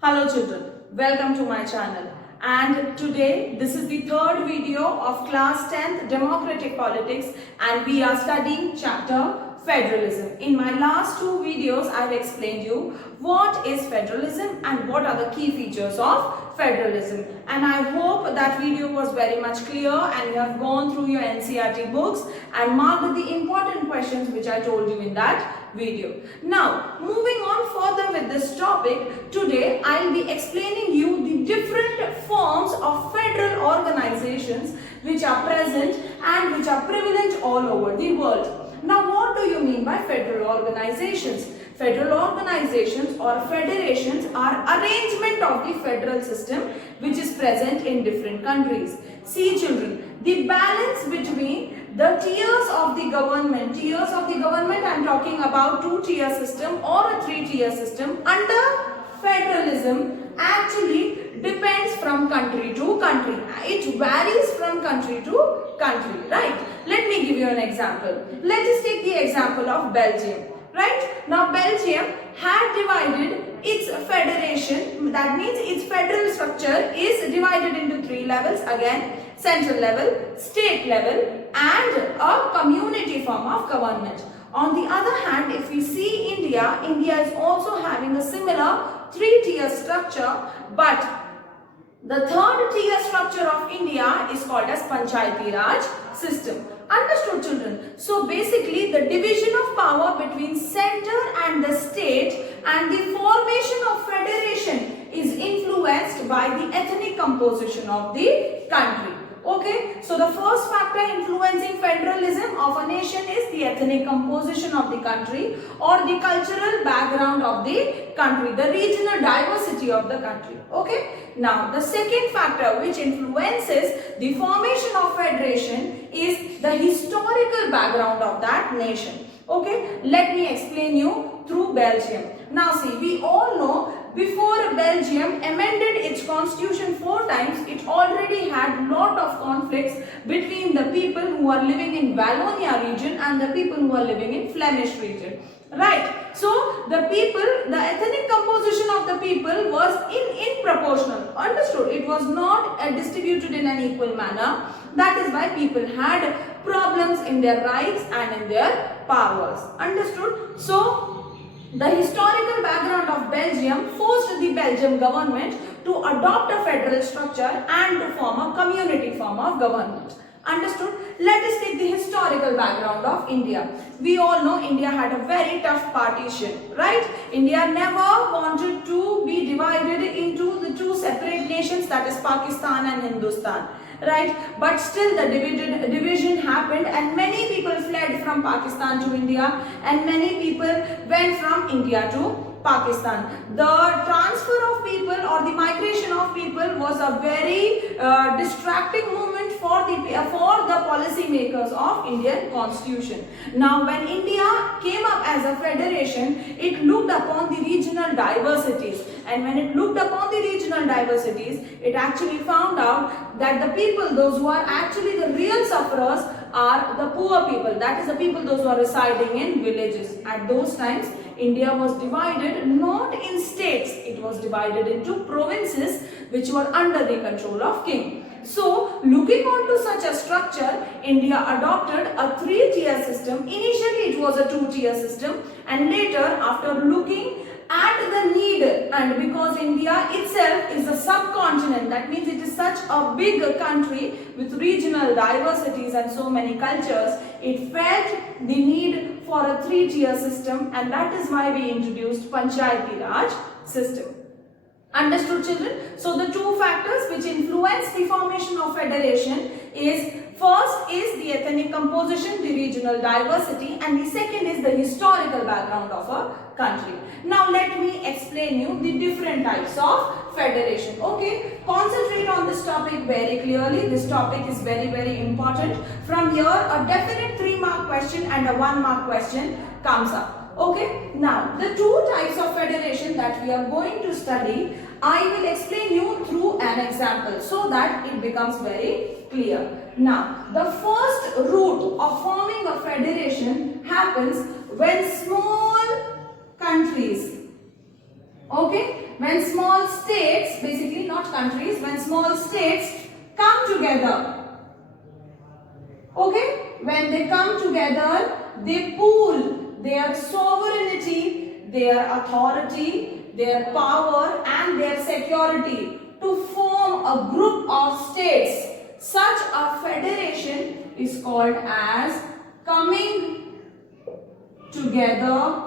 Hello children, welcome to my channel, and today this is the third video of class 10th Democratic Politics, and we are studying chapter Federalism. In my last two videos I have explained you what is federalism and what are the key features of federalism, and I hope that video was very much clear and you have gone through your NCERT books and marked the important questions which I told you in that video. Now moving on further with this topic, today I will be explaining you the different forms of federal organizations which are present and which are prevalent all over the world. Now what do you mean by federal organizations? Federal organizations or federations are arrangement of the federal system which is present in different countries. See children, the balance between the tiers of the government, I am talking about two-tier system or a three-tier system under federalism actually depends from country to country. It varies from country to country, right? Let me give you an example. Let us take the example of Belgium, right? Now Belgium had divided its federation, that means its federal structure is divided into three levels again: central level, state level and a community form of government. On the other hand, if we see India, India is also having a similar three-tier structure, but the third tier structure of India is called as Panchayati Raj system. Understood children? So basically the division of power between center and the state and the formation of federation is influenced by the ethnic composition of the country. Okay, so the first factor influencing federalism of a nation is the ethnic composition of the country or the cultural background of the country, the regional diversity of the country. Okay, now the second factor which influences the formation of federation is the historical background of that nation. Okay, let me explain you through Belgium. Now see, we all know before Belgium amended its constitution 4 times, it already had lot of conflicts between the people who are living in Wallonia region and the people who are living in Flemish region. Right. So the people, the ethnic composition of the people was in proportional. Understood? It was not distributed in an equal manner. That is why people had problems in their rights and in their powers. Understood? So the historical background of Belgium forced the Belgian government to adopt a federal structure and to form a community form of government. Understood? Let us take the historical background of India. We all know India had a very tough partition, right? India never wanted to be divided into the two separate nations, that is Pakistan and Hindustan, right? But still the division happened and many people fled from Pakistan to India and many people went from India to Pakistan. The transfer of people or the migration of people was a very distracting movement for the policy makers of Indian constitution. Now when India came up as a federation, it looked upon the regional diversities, and when it looked upon the regional diversities, it actually found out that the people, those who are actually the real sufferers, are the poor people, that is the people those who are residing in villages. At those times India was divided not in states, it was divided into provinces which were under the control of king. So looking onto such a structure, India adopted a three-tier system. Initially it was a two-tier system, and later after looking at the need, and because India itself is a subcontinent, that means it is such a big country with regional diversities and so many cultures, it felt the need for a three-tier system, and that is why we introduced Panchayati Raj system. Understood children? So the two factors which influence the formation of federation is, first is the ethnic composition, the regional diversity, and the second is the historical background of a country. Now let me explain you the different types of federation. Okay, concentrate on this topic very clearly. This topic is very important. From here a definite 3-mark question and a 1-mark question comes up. Okay, now the two types of federation that we are going to study, I will explain you through an example so that it becomes very clear. Now the first route of forming a federation happens when small countries, okay, when small states, basically not countries, when small states come together, okay, when they come together, they pool their sovereignty, their authority, their power and their security to form a group of states. Such a federation is called as coming together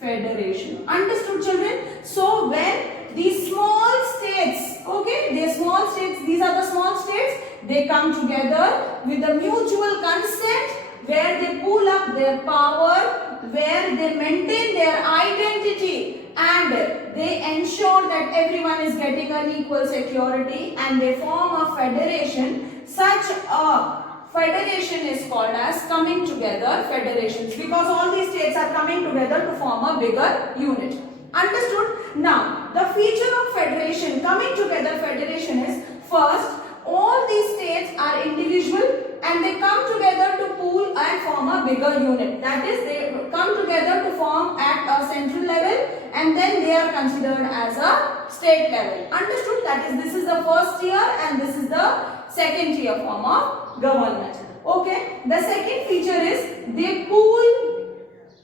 federation. Understood, children? So when these small states, okay, these small states, these are the small states, they come together with a mutual consent where they pool up their power, where they maintain their identity and they ensure that everyone is getting an equal security and they form a federation. Such a federation is called as coming together federations because all these states are coming together to form a bigger unit. Understood? Now, the feature of federation, coming together federation is, first, all these states are individual and they come together to pool and form a bigger unit. That is, they come together to form at a central level and then they are considered as a state level. Understood? That is, this is the first tier and this is the second tier form of government. Okay. The second feature is they pool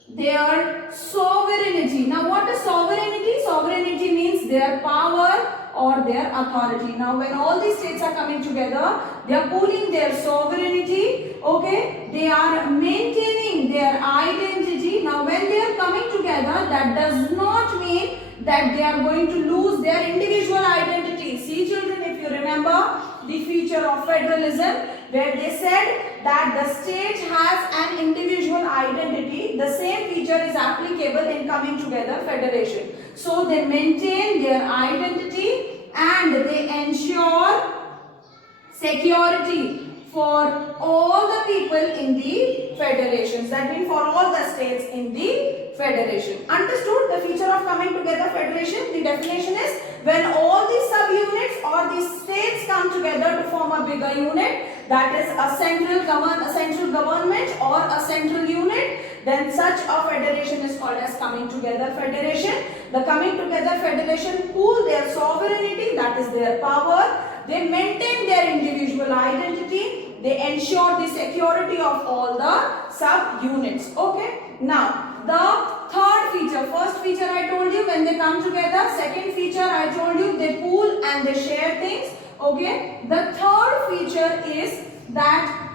their sovereignty. Now, what is sovereignty? Sovereignty means their power or their authority. Now, when all these states are coming together, they are pooling their sovereignty, okay, they are maintaining their identity. Now, when they are coming together, that does not mean that they are going to lose their individual identity. See, children, if you remember the feature of federalism, where they said that the state has an individual identity, the same feature is applicable in coming together federation. So they maintain their identity and they ensure security for all the people in the federations. That means for all the states in the federation. Understood the feature of coming together federation? The definition is when all the subunits or the states come together to form a bigger unit, that is a central government or a central unit, then such a federation is called as coming together federation. The coming together federation pool their sovereignty, that is their power. They maintain their individual identity. They ensure the security of all the sub-units. Okay. Now, the third feature. First feature I told you when they come together. Second feature I told you they pool and they share things. Okay. The third feature is that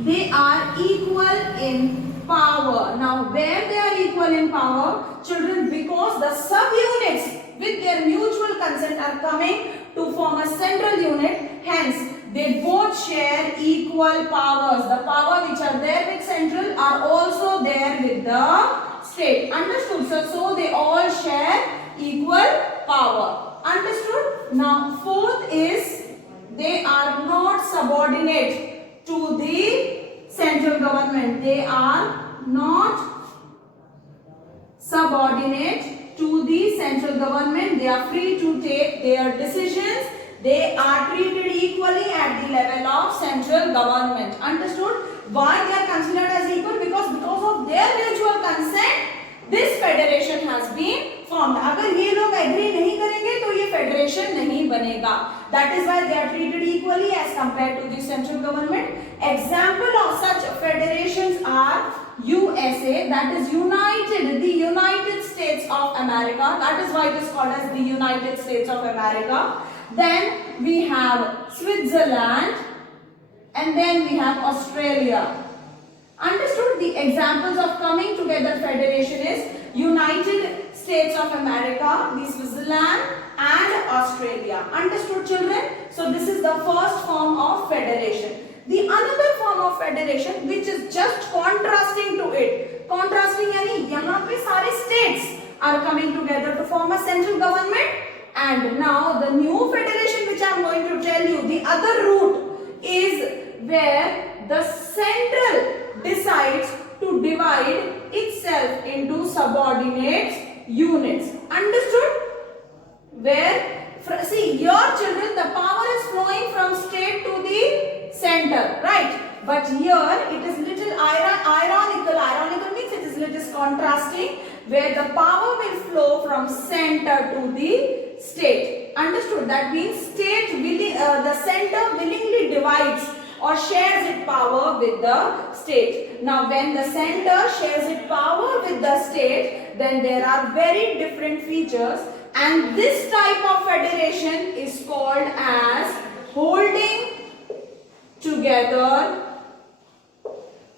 they are equal in power. Now, where they are equal in power, children, because the subunits with their mutual consent are coming to form a central unit, hence they both share equal powers. The power which are there with central are also there with the state. Understood? So they all share equal power. Understood? Now, fourth is they are not subordinate to the central government. They are not subordinate to the central government. They are free to take their decisions. They are treated equally at the level of central government. Understood? Why they are considered as equal? Because of their mutual consent, this federation has been formed. अगर ये लोग agree नहीं करेंगे तो ये federation नहीं बनेगा. That is why they are treated equally as compared to the central government. Example of such federations are USA, that is the United States of America. That is why it is called as the United States of America. Then we have Switzerland and then we have Australia. Understood? The examples of coming together federation is United States of America, the Switzerland and Australia. Understood, children? So this is the first form of federation. The another form of federation which is just contrasting to it. Contrasting यानी यहाँ पे सारे states are coming together to form a central government, and now the new federation which I am going to tell you, the other route is where the central decides to divide itself into subordinate units. Understood? Where, see, your children, the power is flowing from state to the center, right? But here it is little ironical. Ironical means it is little contrasting. where the power will flow from center to the state. Understood? That means the center willingly divides or shares its power with the state. Now when the center shares its power with the state, then there are very different features, and this type of federation is called as holding together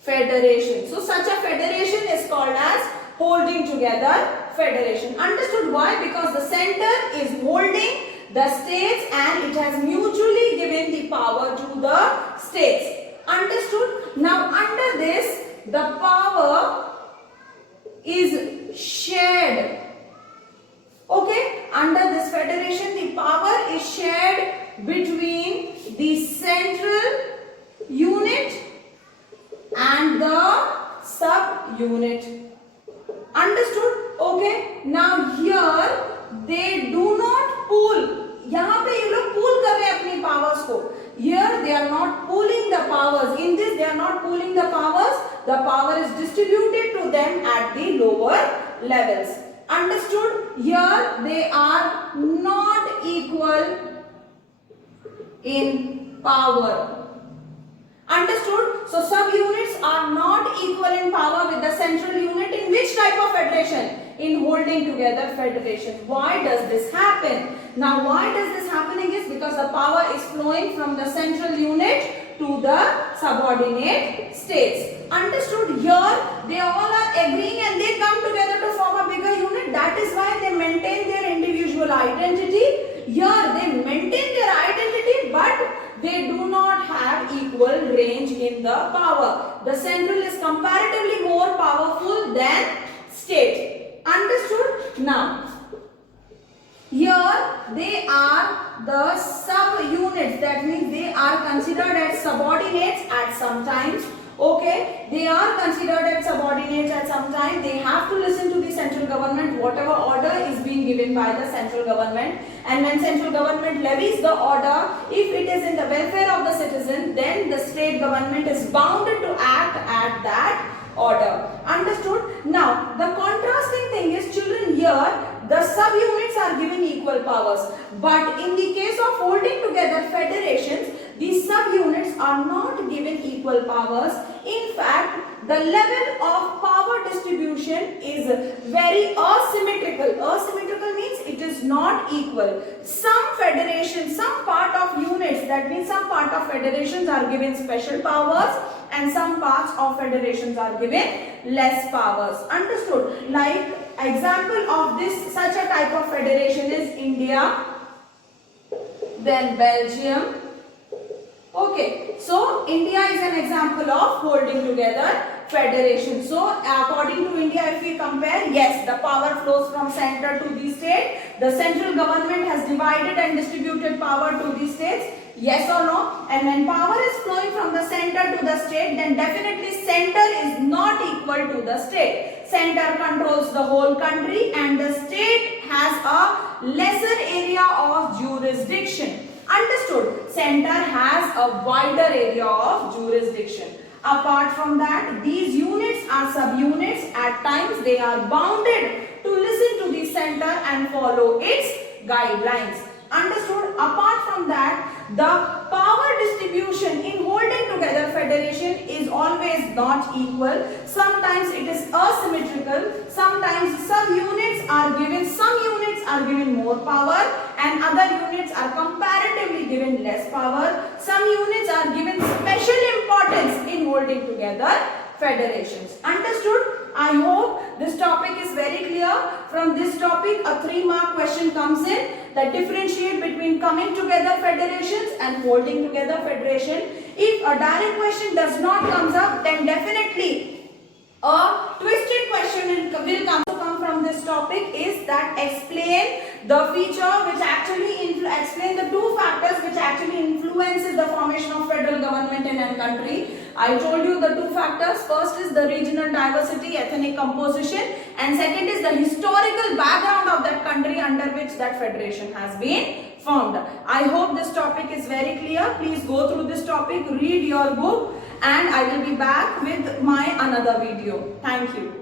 federation. So such a federation is called as holding together federation. Understood why? Because the center is holding the states and it has mutually given the power to the states. Understood? Now under this, the power is shared. Okay? Under this federation, the power is shared between the central unit and the sub-unit. Understood? Okay. Now here they do not pool. यहाँ पे ये लोग pool कर रहे हैं अपनी powers को. Here they are not pooling the powers. In this they are not pooling the powers. The power is distributed to them at the lower levels. Understood? Here they are not equal in power. Understood? So sub-units are not equal in power with the central unit. In which type of federation? In holding together federation. Why does this happen? Now why does this happening is because the power is flowing from the central unit to the subordinate states. Understood? Here they all are agreeing and they come together to form a bigger unit. That is why they maintain their individual identity. Here they maintain their identity, but they do not have equal range in the power. The central is comparatively more powerful than state. Understood? Now, here they are the sub-units. That means they are considered as subordinates at some times. Okay, they are considered as subordinates at some time. They have to listen to the central government, whatever order is being given by the central government. And when central government levies the order, if it is in the welfare of the citizen, then the state government is bounded to act at that order. Understood? Now, the contrasting thing is, children, here the sub-units are given equal powers. But in the case of holding together federations, these sub-units are not given equal powers. In fact, the level of power distribution is very asymmetrical. Asymmetrical means it is not equal. Some federations, some part of units, that means some part of federations are given special powers and some parts of federations are given less powers. Understood? Like example of this, such a type of federation is India, then Belgium. Okay, so India is an example of holding together federation. So according to India, if we compare, yes, the power flows from center to the state. The central government has divided and distributed power to the states. Yes or no? And when power is flowing from the center to the state, then definitely center is not equal to the state. Center controls the whole country and the state has a lesser area of jurisdiction. Understood? Center has a wider area of jurisdiction. Apart from that, these units are subunits. At times they are bounded to listen to the center and follow its guidelines. Understood? Apart from that, the power distribution in holding together federation is always not equal. Sometimes it is asymmetrical. Sometimes subunits are given, some units are given more power and other units are comparatively given less power. Some units are given special importance in holding together federations. Understood? I hope this topic is very clear. From this topic, a 3-mark question comes in that differentiate between coming together federations and holding together federation. If a direct question does not comes up, then definitely a twisted question will come from this topic is that explain the feature which actually explain the 2 factors which actually influences the formation of federal government in a country. I told you the 2 factors. First is the regional diversity, ethnic composition, and second is the historical background of that country under which that federation has been formed. I hope this topic is very clear. Please go through this topic, read your book, and I will be back with my another video. Thank you.